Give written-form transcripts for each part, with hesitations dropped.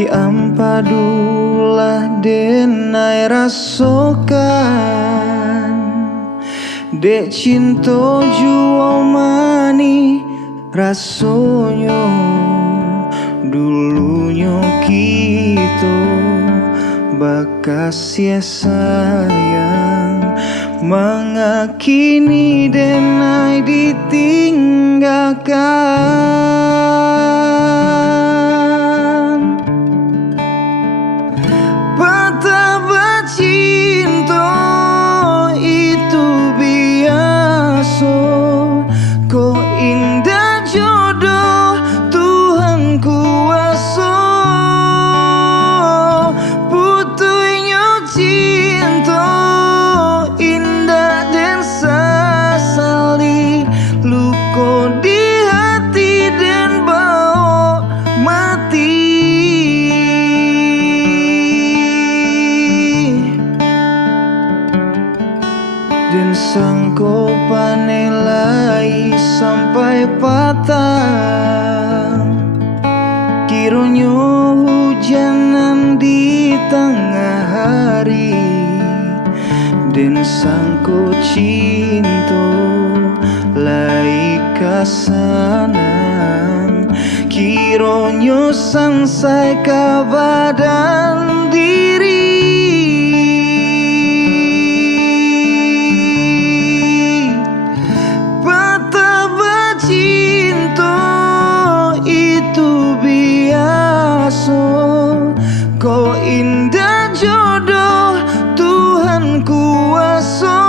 Diampadulah denai rasokan dek cinta jual mani rasonyo dulunya kita bakas ya sayang mengakini denai ditinggalkan. Betapa cinta itu biasa, kok indah jodoh Tuhan kuasa. Putuhnya cinta indah dan sasali, luka di hati dan bau mati. Dan sangko panelai sampai patah, kiranya hujanan di tengah hari. Dan sangko cinta lai kasanan, kiranya sansai ka badan diri. Kau indah jodoh Tuhan kuasa.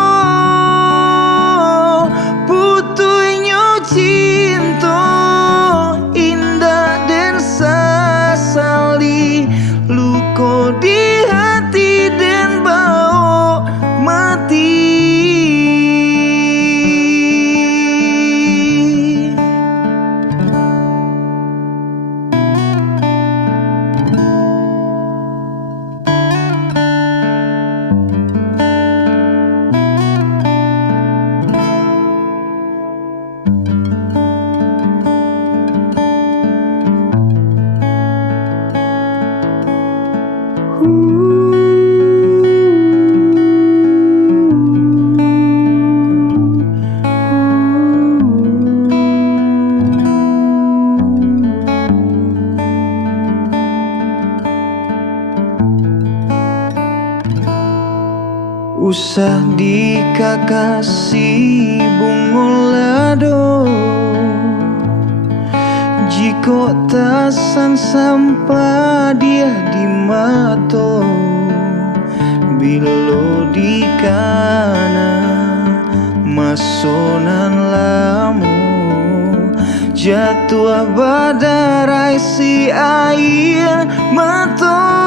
Putuhnya cinta indah dan sasali, luka di hati dan bau mati. Usah dikakasi bungolado, jika tasan sampah dia di mato. Bilo di kana masonan lamu, jatuh badarai si air mata.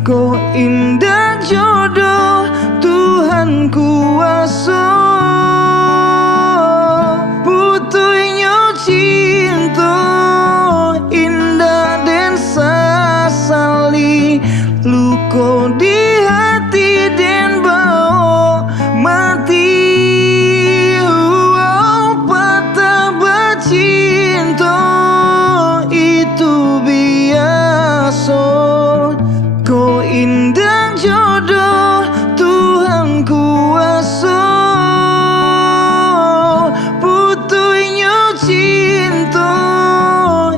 Kau indah jodoh Tuhan kuasa. Putuhnya cinta indah dan sasali, luka di hati dan bau mati. Betapa cinta itu biasa, kau indah jodoh Tuhan kuasa. Putuhnya cinta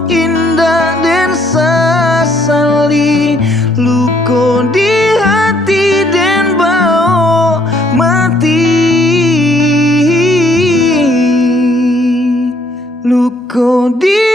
indah dan sasali, luka di hati dan bau mati. Luka di